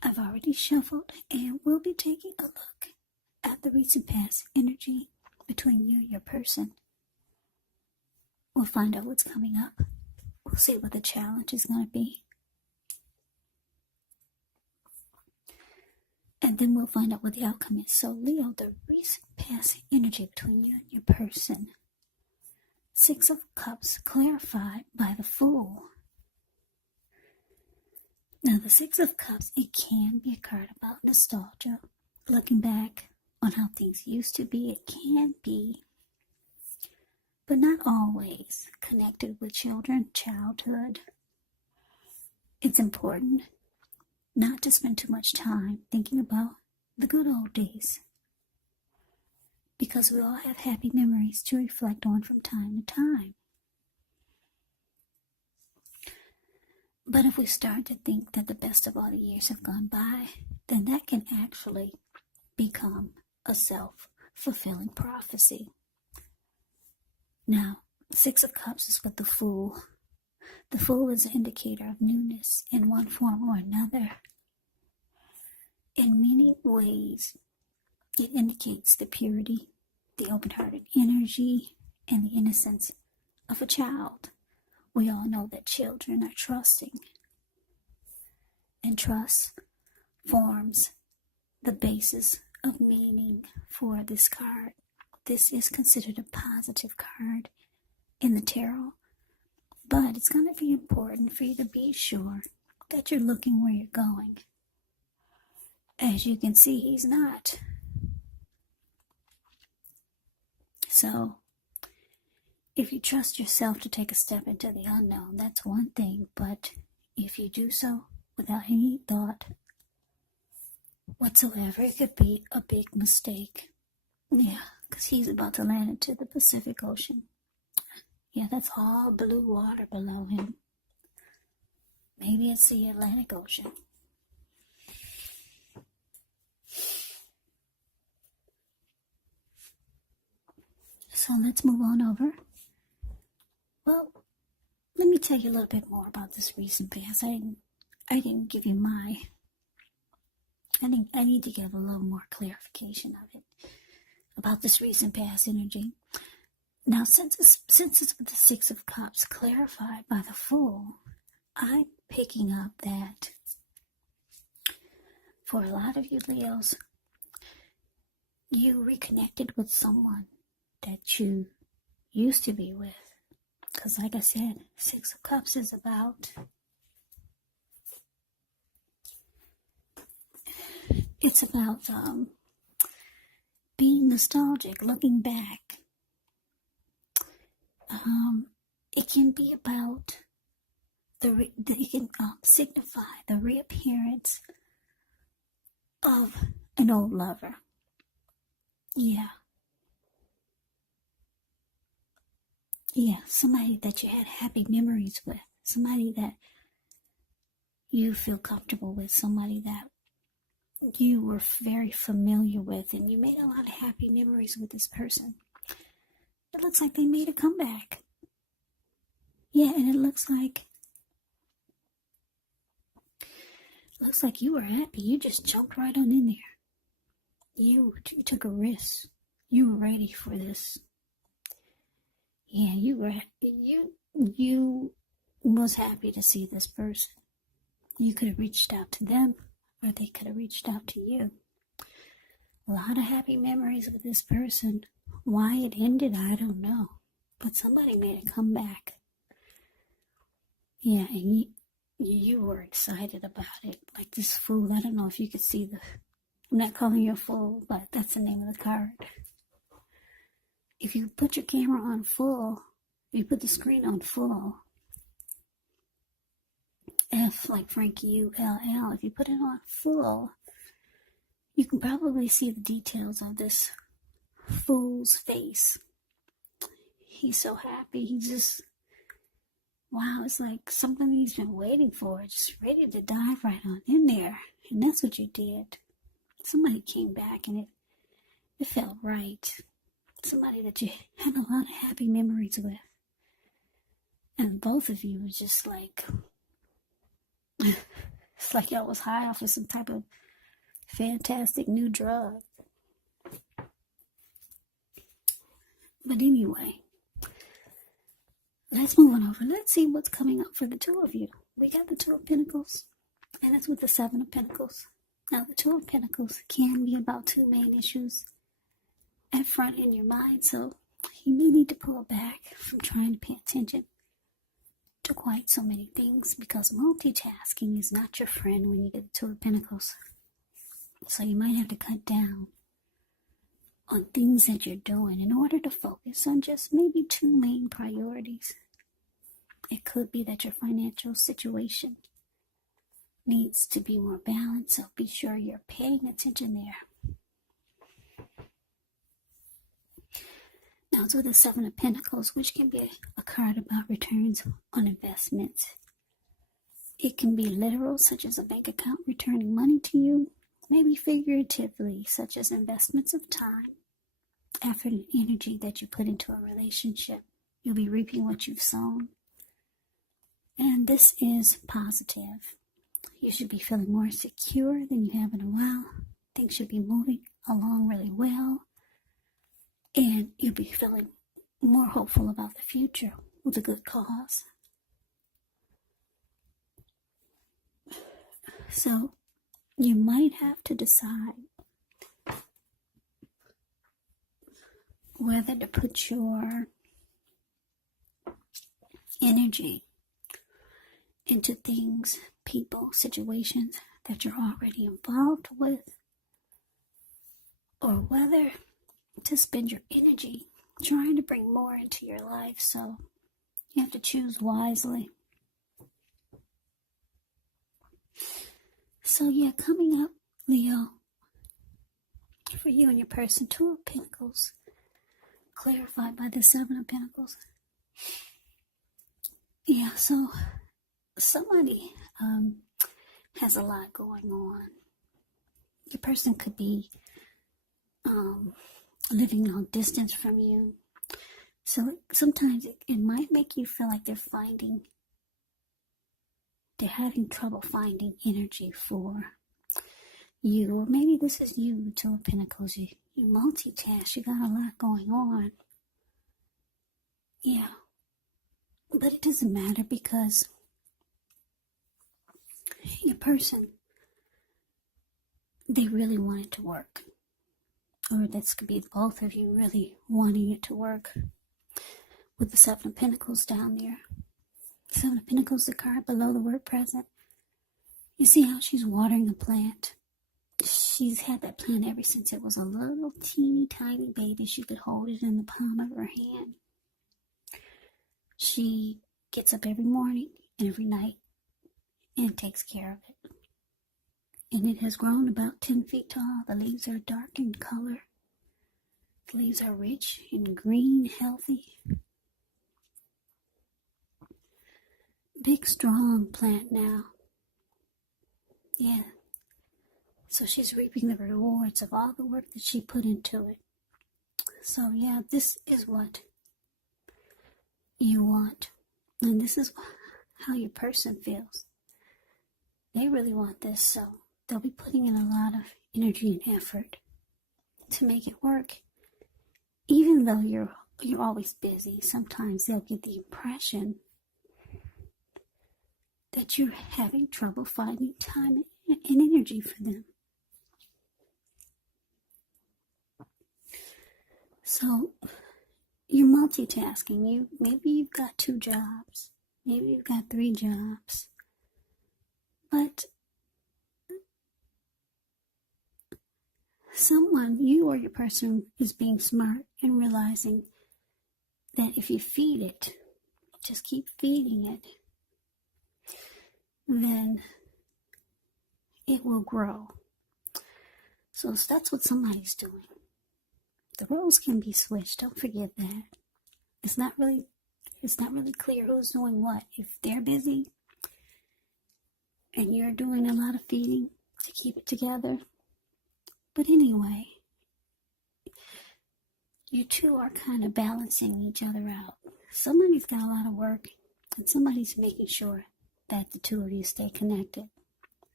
I've already shuffled, and we'll be taking a look at the recent past energy between you and your person. We'll find out what's coming up. We'll see what the challenge is going to be. And then we'll find out what the outcome is. So, Leo, the recent past energy between you and your person. Six of Cups clarified by the Fool. Now, the Six of Cups, it can be a card about nostalgia. Looking back on how things used to be, it can be, but not always, connected with children, childhood. It's important not to spend too much time thinking about the good old days, because we all have happy memories to reflect on from time to time. But if we start to think that the best of all the years have gone by, then that can actually become a self-fulfilling prophecy. Now, Six of Cups is with the Fool. The Fool is an indicator of newness in one form or another. In many ways, it indicates the purity, the open-hearted energy, and the innocence of a child. We all know that children are trusting, and trust forms the basis of meaning for this card. This is considered a positive card in the tarot, but it's going to be important for you to be sure that you're looking where you're going. As you can see, he's not. So, if you trust yourself to take a step into the unknown, that's one thing, but if you do so without any thought whatsoever, it could be a big mistake. Yeah, because he's about to land into the Pacific Ocean. Yeah, that's all blue water below him. Maybe it's the Atlantic Ocean. So let's move on over. Well, let me tell you a little bit more about this recent past. I didn't give you I need to give a little more clarification of it, about this recent past energy. Now, since it's with the Six of Cups clarified by the Fool, I'm picking up that for a lot of you Leos, you reconnected with someone that you used to be with. Because like I said, Six of Cups is about, it's about being nostalgic, looking back. It can be about it can signify the reappearance of an old lover. Yeah, somebody that you had happy memories with, somebody that you feel comfortable with, somebody that you were very familiar with, and you made a lot of happy memories with this person. It looks like they made a comeback. Yeah, and it looks like you were happy. You just jumped right on in there. You took a risk. You were ready for this. Yeah, you was happy to see this person. You could have reached out to them, or they could have reached out to you. A lot of happy memories with this person. Why it ended, I don't know. But somebody made a comeback. Yeah, and you were excited about it. Like this Fool, I don't know if you could see I'm not calling you a fool, but that's the name of the card. If you put your camera on full, you put the screen on full, F like Frankie ULL, if you put it on full, you can probably see the details of this Fool's face. He's so happy. He just, wow, it's like something he's been waiting for, just ready to dive right on in there. And that's what you did. Somebody came back and it felt right. Somebody that you had a lot of happy memories with. And both of you were just like It's like y'all was high off of some type of fantastic new drug. But anyway, let's move on over. Let's see what's coming up for the two of you. We got the Two of Pentacles, and it's with the Seven of Pentacles. Now, the Two of Pentacles can be about two main issues at front in your mind, so you may need to pull back from trying to pay attention to quite so many things, because multitasking is not your friend when you get the Two of Pentacles. So you might have to cut down on things that you're doing in order to focus on just maybe two main priorities. It could be that your financial situation needs to be more balanced, so be sure you're paying attention there. Now, it's with the Seven of Pentacles, which can be a card about returns on investments. It can be literal, such as a bank account returning money to you, maybe figuratively, such as investments of time, effort, and energy that you put into a relationship. You'll be reaping what you've sown. And this is positive. You should be feeling more secure than you have in a while. Things should be moving along really well. And you'll be feeling more hopeful about the future with a good cause. So you might have to decide whether to put your energy into things, people, situations that you're already involved with, or whether to spend your energy trying to bring more into your life. So you have to choose wisely. So yeah, coming up, Leo, for you and your person, Two of Pentacles, clarified by the Seven of Pentacles. Yeah, so somebody has a lot going on. Your person could be living long distance from you. So sometimes it might make you feel like they're having trouble finding energy for you. Or maybe this is you, Two of Pentacles. You multitask. You got a lot going on. Yeah. But it doesn't matter, because your person, they really want it to work. Or this could be both of you really wanting it to work. With the Seven of Pentacles down there. Seven of Pentacles, the card below the word present. You see how she's watering a plant? She's had that plant ever since it was a little teeny tiny baby. She could hold it in the palm of her hand. She gets up every morning and every night and takes care of it. And it has grown about 10 feet tall. The leaves are dark in color. The leaves are rich and green, healthy. Big, strong plant now. Yeah. So she's reaping the rewards of all the work that she put into it. So yeah, this is what you want. And this is how your person feels. They really want this, so they'll be putting in a lot of energy and effort to make it work. Even though you're always busy, sometimes they'll get the impression that you're having trouble finding time and energy for them. So you're multitasking. Maybe you've got 2 jobs. Maybe you've got 3 jobs. But someone, you or your person, is being smart and realizing that if you feed it, just keep feeding it, then it will grow. So that's what somebody's doing. The roles can be switched. Don't forget that. It's not really clear who's doing what. If they're busy and you're doing a lot of feeding to keep it together. But anyway, you two are kind of balancing each other out. Somebody's got a lot of work, and somebody's making sure that the two of you stay connected.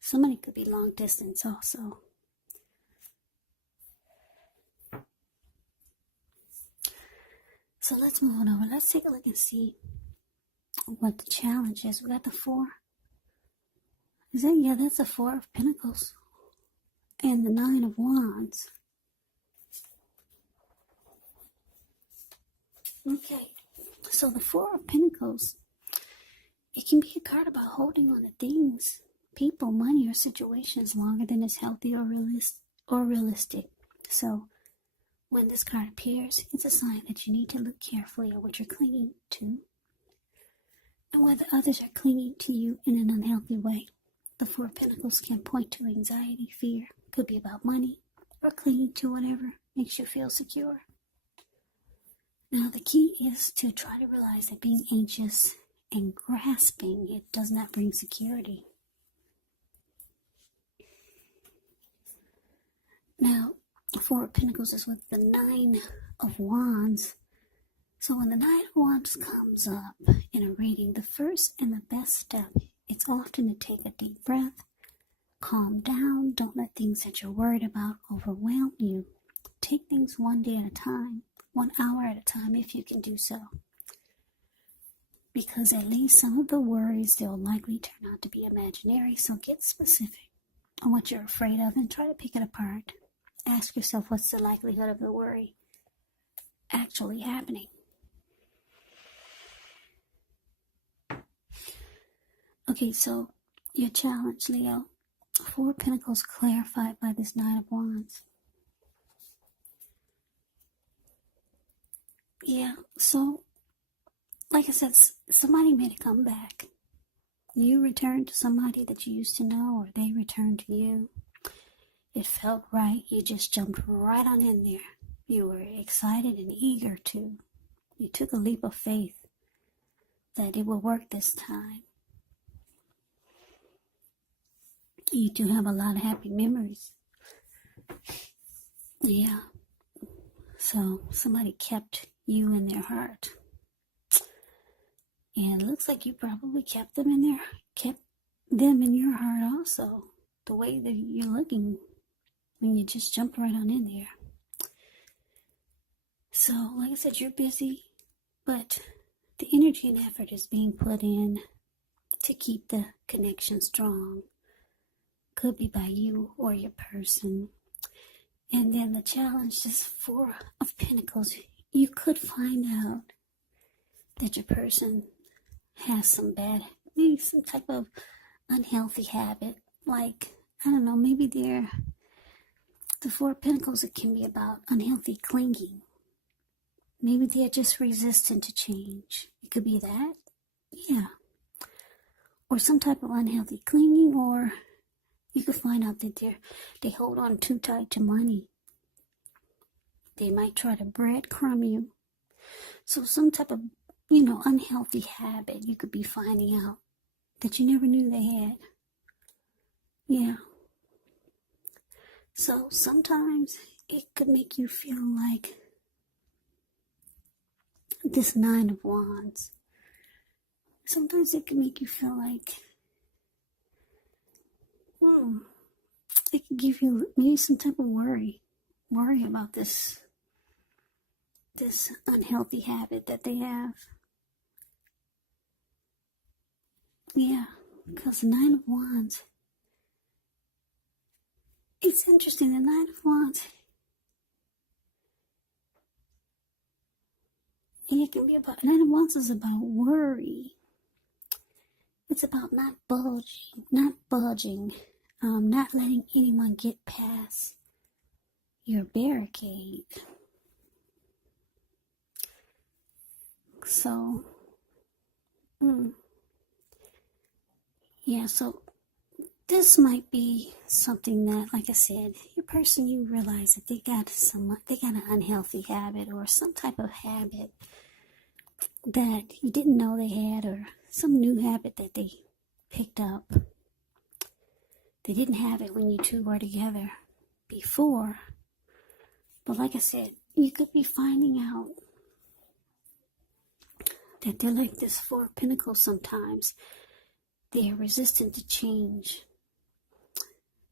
Somebody could be long distance also. So let's move on over. Let's take a look and see what the challenge is. We got the 4. Is that, yeah, that's the 4 of Pentacles. And the 9 of Wands. Okay, so the 4 of Pentacles, it can be a card about holding on to things, people, money, or situations longer than is healthy or realistic. So when this card appears, it's a sign that you need to look carefully at what you're clinging to and whether others are clinging to you in an unhealthy way. The 4 of Pentacles can point to anxiety, fear, could be about money, or clinging to whatever makes you feel secure. Now the key is to try to realize that being anxious and grasping it does not bring security. Now, 4 of Pentacles is with the 9 of Wands. So when the 9 of Wands comes up in a reading, the first and the best step, it's often to take a deep breath, calm down, don't let things that you're worried about overwhelm you. Take things one day at a time, 1 hour at a time if you can do so. Because at least some of the worries, they'll likely turn out to be imaginary. So get specific on what you're afraid of and try to pick it apart. Ask yourself, what's the likelihood of the worry actually happening? Okay, so your challenge, Leo. 4 Pentacles clarified by this 9 of Wands. Yeah, so like I said, somebody made a comeback. You returned to somebody that you used to know, or they returned to you. It felt right. You just jumped right on in there. You were excited and eager to. You took a leap of faith that it will work this time. You do have a lot of happy memories. Yeah. So somebody kept you in their heart. And it looks like you probably kept them in your heart also. The way that you're looking when you just jump right on in there. So, like I said, you're busy, but the energy and effort is being put in to keep the connection strong. Could be by you or your person. And then the challenge is 4 of Pentacles. You could find out that your person has maybe some type of unhealthy habit. Like, I don't know, maybe the 4 of Pentacles, it can be about unhealthy clinging. Maybe they're just resistant to change. It could be that. Yeah. Or some type of unhealthy clinging, or you could find out that they hold on too tight to money. They might try to breadcrumb you. So some type of, unhealthy habit you could be finding out that you never knew they had. Yeah. So sometimes it could make you feel like this 9 of Wands. Sometimes it can make you feel like, it can give you maybe some type of worry about this unhealthy habit that they have. Yeah, because the 9 of Wands, it's interesting, the 9 of Wands, and it can be about, 9 of Wands is about worry. It's about not budging, not letting anyone get past your barricade. So, yeah, so this might be something that, like I said, your person, you realize that they got an unhealthy habit or some type of habit that you didn't know they had, or some new habit that they picked up. They didn't have it when you two were together before. But like I said, you could be finding out that they're like this 4 of Pentacles sometimes. They are resistant to change.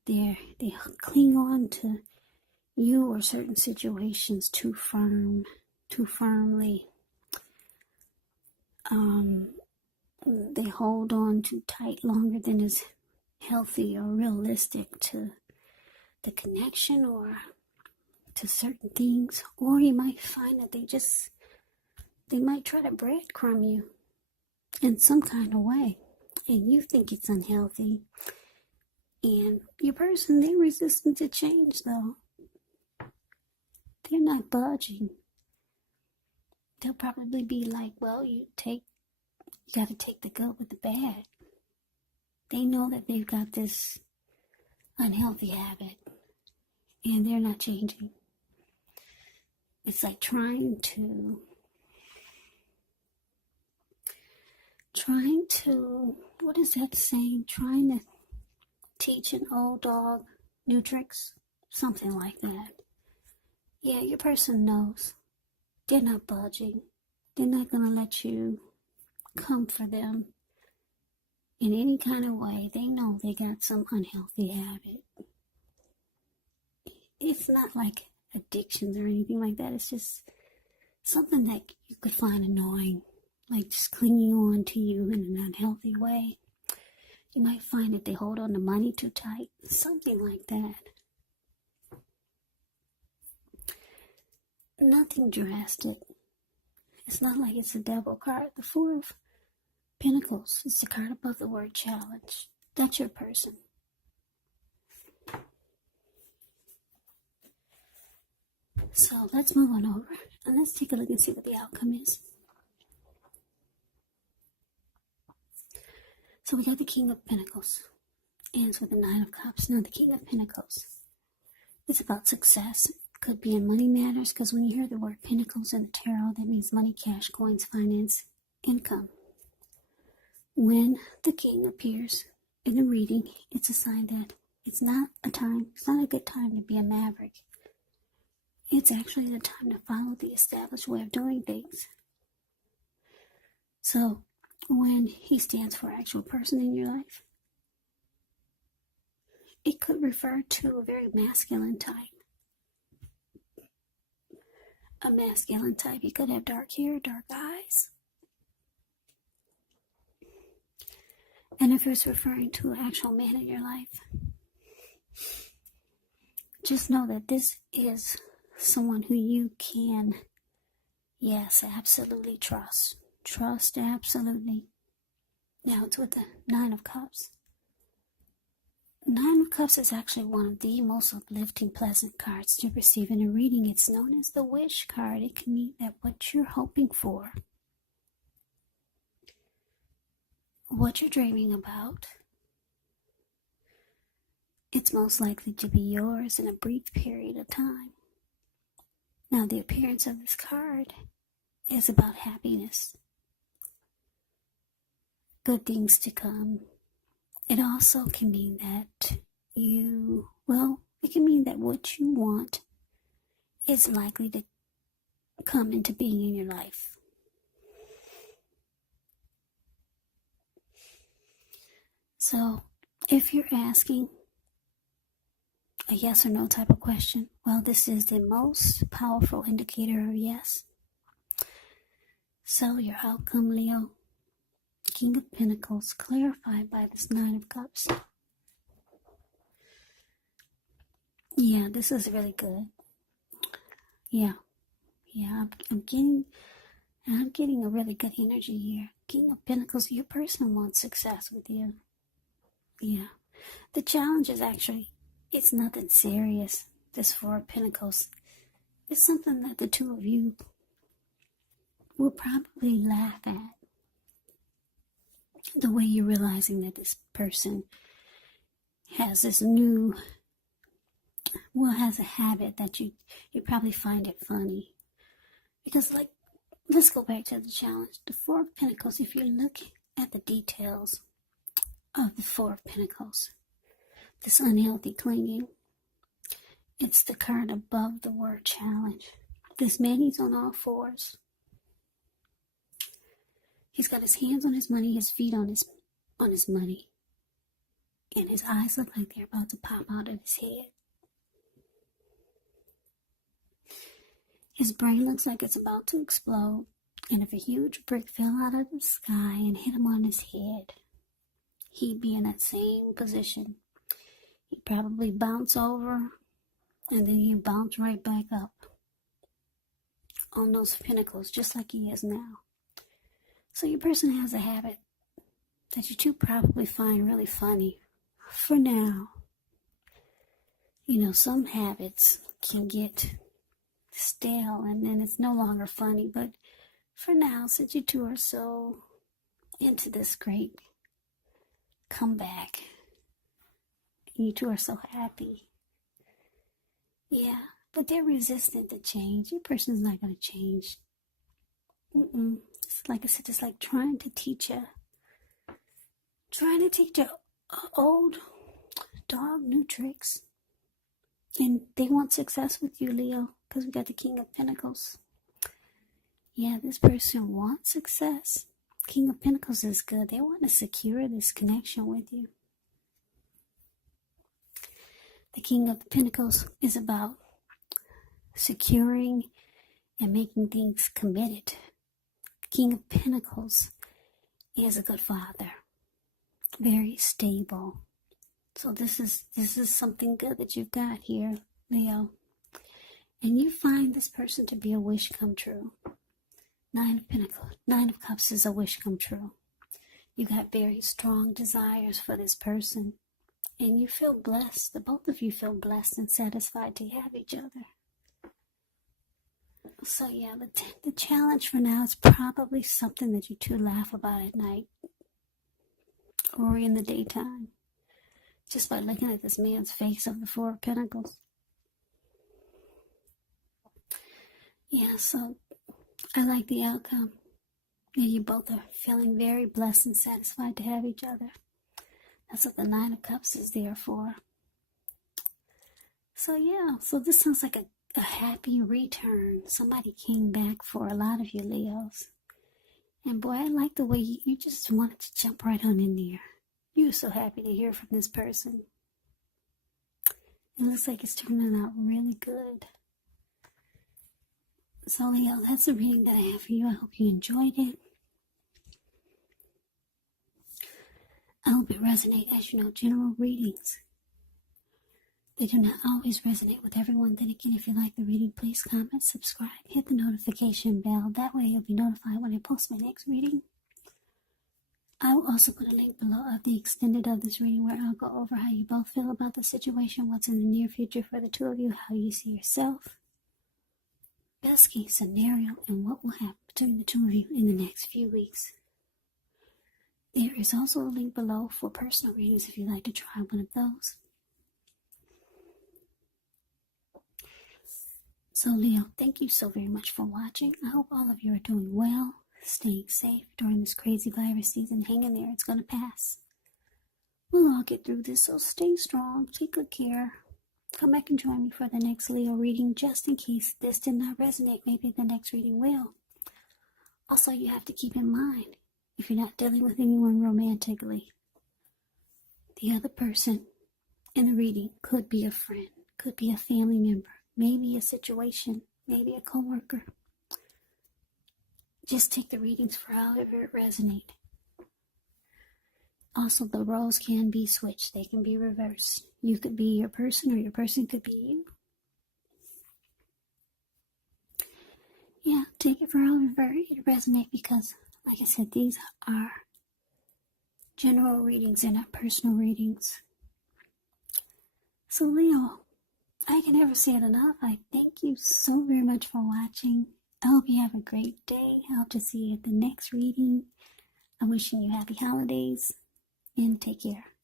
They cling on to you or certain situations too firmly. They hold on too tight longer than is healthy or realistic to the connection or to certain things. Or you might find that they might try to breadcrumb you in some kind of way, and you think it's unhealthy. And your person, they're resistant to change, though. They're not budging. They'll probably be like, well, you got to take the good with the bad. They know that they've got this unhealthy habit, and they're not changing. It's like trying to, what is that saying? Trying to teach an old dog new tricks, something like that. Yeah, your person knows. They're not budging. They're not going to let you come for them in any kind of way. They know they got some unhealthy habit. It's not like addictions or anything like that. It's just something that you could find annoying, like just clinging on to you in an unhealthy way. You might find that they hold on to money too tight, something like that. Nothing drastic. It's not like it's a devil card. The Four of Pentacles is the card above the word challenge. That's your person. So let's move on over and let's take a look and see what the outcome is. So we got the King of Pentacles. Ends with the Nine of Cups. Now the King of Pentacles, it's about success. Could be in money matters, because when you hear the word Pentacles in the tarot, that means money, cash, coins, finance, income. When the King appears in a reading, it's a sign that it's not a good time to be a maverick. It's actually the time to follow the established way of doing things. So when he stands for an actual person in your life, it could refer to a very masculine type. A masculine type. He could have dark hair, dark eyes. And if it's referring to an actual man in your life, just know that this is someone who you can, yes, absolutely trust. Trust, absolutely. Now it's with the Nine of Cups. Nine of Cups is actually one of the most uplifting, pleasant cards to receive in a reading. It's known as the wish card. It can mean that what you're hoping for, what you're dreaming about, it's most likely to be yours in a brief period of time. Now, the appearance of this card is about happiness, good things to come. It also can mean that it can mean that what you want is likely to come into being in your life. So, if you're asking a yes or no type of question, well, this is the most powerful indicator of yes. So, your outcome, Leo, King of Pentacles, clarified by this Nine of Cups. Yeah, this is really good. Yeah, I'm getting a really good energy here. King of Pentacles, your person wants success with you. Yeah, the challenge is actually, it's nothing serious. This Four of Pentacles, it's something that the two of you will probably laugh at. The way you're realizing that this person has this has a habit that you probably find it funny. Because, let's go back to the challenge. The Four of Pentacles, if you look at the details of the Four of Pentacles, this unhealthy clinging, it's the card above the word challenge. This man, he's on all fours. He's got his hands on his money, his feet on his money. And his eyes look like they're about to pop out of his head. His brain looks like it's about to explode. And if a huge brick fell out of the sky and hit him on his head, he'd be in that same position. He'd probably bounce over, and then he'd bounce right back up on those pinnacles, just like he is now. So your person has a habit that you two probably find really funny. For now, some habits can get stale and then it's no longer funny, but for now, since you two are so into this great comeback, you two are so happy. Yeah, but they're resistant to change. Your person's not going to change. It's like I said, it's like trying to teach a old dog new tricks. And they want success with you, Leo, because we got the King of Pentacles. Yeah, this person wants success. King of Pentacles is good. They want to secure this connection with you. The King of Pentacles is about securing and making things committed. King of Pentacles is a good father. Very stable. So this is something good that you've got here, Leo. And you find this person to be a wish come true. 9 of Pentacles, 9 of Cups is a wish come true. You got very strong desires for this person. And you feel blessed. The both of you feel blessed and satisfied to have each other. So yeah, the challenge for now is probably something that you two laugh about at night. Or in the daytime. Just by looking at this man's face of the 4 of Pentacles. Yeah, so I like the outcome. Yeah, you both are feeling very blessed and satisfied to have each other. That's what the 9 of Cups is there for. So yeah, so this sounds like a happy return. Somebody came back for a lot of you Leos. And boy, I like the way you just wanted to jump right on in there. You were so happy to hear from this person. It looks like it's turning out really good. So Leo, that's the reading that I have for you. I hope you enjoyed it. I hope it resonates. As you know, general readings, they do not always resonate with everyone. Then again, if you like the reading, please comment, subscribe, hit the notification bell. That way you'll be notified when I post my next reading. I will also put a link below of the extended of this reading where I'll go over how you both feel about the situation, what's in the near future for the two of you, how you see yourself, best case scenario, and what will happen between the two of you in the next few weeks. There is also a link below for personal readings if you'd like to try one of those. So Leo, thank you so very much for watching. I hope all of you are doing well, staying safe during this crazy virus season. Hang in there, it's going to pass. We'll all get through this, so stay strong, take good care. Come back and join me for the next Leo reading, just in case this did not resonate. Maybe the next reading will. Also, you have to keep in mind, if you're not dealing with anyone romantically, the other person in the reading could be a friend, could be a family member, maybe a situation, maybe a coworker. Just take the readings for however it resonates. Also, the roles can be switched. They can be reversed. You could be your person or your person could be you. Yeah, take it for however it resonates because, like I said, these are general readings. They're not personal readings. So, Leo, I can never say it enough. I thank you so very much for watching. I hope you have a great day. I hope to see you at the next reading. I'm wishing you happy holidays and take care.